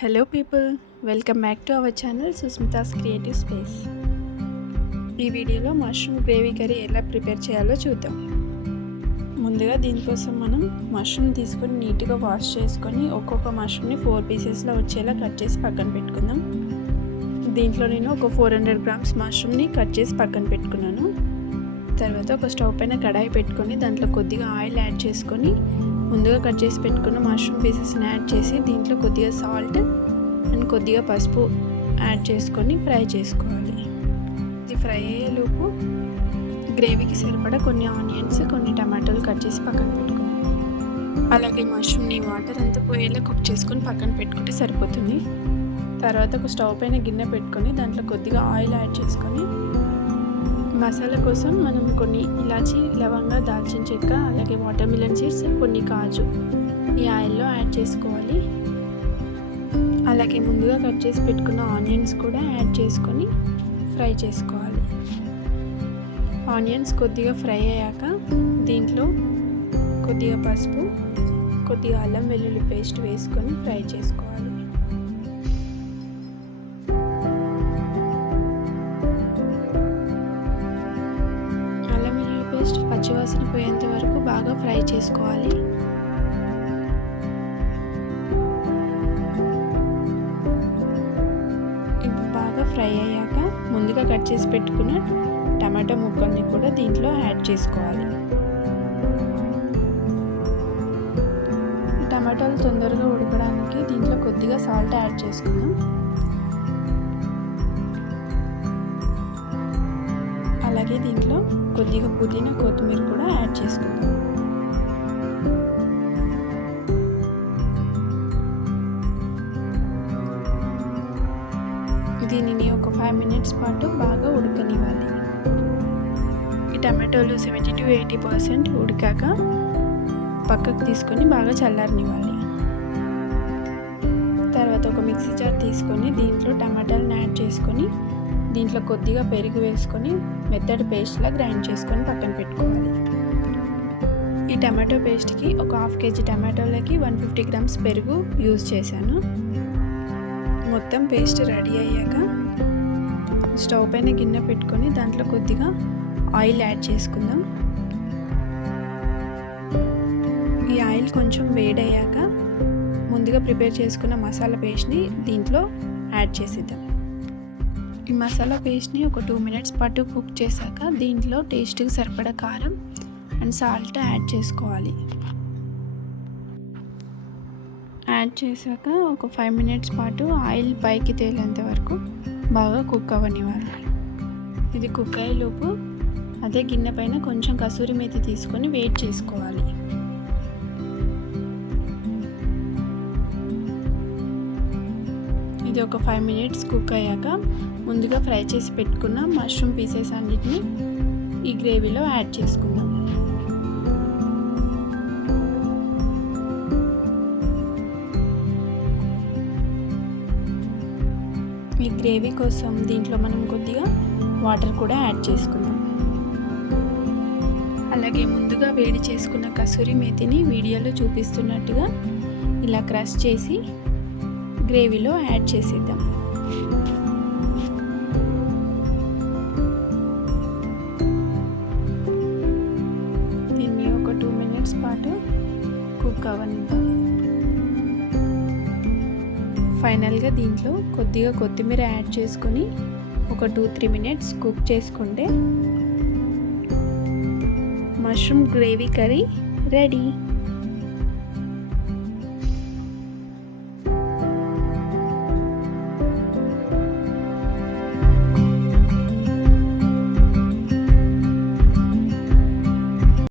Hello people, welcome back to our channel Sushmita's creative space. ఈ వీడియోలో mushroom gravy curry ఎలా prepare చేయాలో చూద్దాం. ముందుగా దీనికోసం మనం మష్రూమ్ తీసుకొని నీట్గా వాష్ చేసుకొని ఒక్కొక్క మష్రూమ్ని 4 పీసెస్లో వచ్చేలా కట్ చేసి పక్కన పెట్టుకుందాం. దీంట్లో నేను ఒక 400 గ్రామ్స్ మష్రూమ్ని కట్ చేసి పక్కన పెట్టుకున్నాను. తర్వాత ఒక స్టవ్ పైన కడాయి పెట్టుకొని దాంట్లో కొద్దిగా ఆయిల్ యాడ్ చేసుకొని ముందుగా కట్ చేసి పెట్టుకున్న మష్రూమ్ పీసెస్ని యాడ్ చేసి దీంట్లో కొద్దిగా సాల్ట్ అండ్ కొద్దిగా పసుపు యాడ్ చేసుకొని ఫ్రై చేసుకోవాలి. ఇది ఫ్రై అయ్యేలోపు గ్రేవీకి సరిపడా కొన్ని ఆనియన్స్, కొన్ని టమాటోలు కట్ చేసి పక్కన పెట్టుకున్నాం. అలాగే మష్రూమ్ని వాటర్ అంతా పోయేలా కుక్ చేసుకొని పక్కన పెట్టుకుంటే సరిపోతుంది. తర్వాత ఒక స్టవ్ పైన గిన్నె పెట్టుకొని దాంట్లో కొద్దిగా ఆయిల్ యాడ్ చేసుకొని మసాలా కోసం మనం కొన్ని ఇలాచీ, లవంగ, దాల్చిన చెక్క, అలాగే వాటర్ మిలన్ సీడ్స్, కొన్ని కాజు ఈ ఆయిల్లో యాడ్ చేసుకోవాలి. అలాగే ముందుగా కట్ చేసి పెట్టుకున్న ఆనియన్స్ కూడా యాడ్ చేసుకొని ఫ్రై చేసుకోవాలి. ఆనియన్స్ కొద్దిగా ఫ్రై అయ్యాక దీంట్లో కొద్దిగా పసుపు, కొద్దిగా అల్లం వెల్లుల్లి పేస్ట్ వేసుకొని ఫ్రై చేసుకోవాలి. పచ్చివాసన పోయేంత వరకు బాగా ఫ్రై చేసుకోవాలి. ఇది బాగా ఫ్రై అయ్యాక ముందుగా కట్ చేసి పెట్టుకున్న టమాటో ముక్కల్ని కూడా దీంట్లో యాడ్ చేసుకోవాలి. టమాటాలు తొందరగా ఉడకడానికి దీంట్లో కొద్దిగా సాల్ట్ యాడ్ చేసుకుందాం. అలాగే దీంట్లో కొద్దిగా పుదీనా, కొత్తిమీర కూడా యాడ్ చేసుకుందాం. దీనిని ఒక 5 మినిట్స్ పాటు బాగా ఉడకనివ్వాలి. ఈ టమాటోలు 70 to 80% ఉడికాక పక్కకు తీసుకొని బాగా చల్లారనివ్వాలి. తర్వాత ఒక మిక్సీ జార్ తీసుకొని దీంట్లో టమాటాలను యాడ్ చేసుకొని దీంట్లో కొద్దిగా పెరుగు వేసుకొని మెత్తటి పేస్ట్లా గ్రైండ్ చేసుకొని పక్కన పెట్టుకోవాలి. ఈ టమాటో పేస్ట్కి ఒక 1/2 kg టమాటోలకి 150 గ్రామ్స్ పెరుగు యూజ్ చేశాను. మొత్తం పేస్ట్ రెడీ అయ్యాక స్టవ్ పైన గిన్నె పెట్టుకొని దాంట్లో కొద్దిగా ఆయిల్ యాడ్ చేసుకుందాం. ఈ ఆయిల్ కొంచెం వేడయ్యాక ముందుగా ప్రిపేర్ చేసుకున్న మసాలా పేస్ట్ని దీంట్లో యాడ్ చేసేద్దాం. ఈ మసాలా పేస్ట్ని ఒక 2 మినిట్స్ పాటు కుక్ చేశాక దీంట్లో టేస్ట్కి సరిపడా కారం అండ్ సాల్ట్ యాడ్ చేసుకోవాలి. యాడ్ చేశాక ఒక 5 మినిట్స్ పాటు ఆయిల్ పైకి తేలేంత వరకు బాగా కుక్ అవ్వనివ్వాలి. ఇది కుక్ అయ్యేలోపు అదే గిన్నె పైన కొంచెం కసూరి మేతి తీసుకొని వేడి చేసుకోవాలి. ఇది ఒక 5 మినిట్స్ కుక్ అయ్యాక ముందుగా ఫ్రై చేసి పెట్టుకున్న మష్రూమ్ పీసెస్ అన్నిటిని ఈ గ్రేవీలో యాడ్ చేసుకుందాం. ఈ గ్రేవీ కోసం దీంట్లో మనం కొద్దిగా వాటర్ కూడా యాడ్ చేసుకుందాం. అలాగే ముందుగా వేడి చేసుకున్న కసూరి మేతిని వీడియోలో చూపిస్తున్నట్టుగా ఇలా క్రష్ చేసి గ్రేవీలో యాడ్ చేసేద్దాం. దీన్ని ఒక 2 మినిట్స్ పాటు కుక్ అవ్వనిద్దాం. ఫైనల్గా దీంట్లో కొద్దిగా కొత్తిమీర యాడ్ చేసుకొని ఒక 2-3 మినిట్స్ కుక్ చేసుకుంటే మష్రూమ్ గ్రేవీ కర్రీ రెడీ.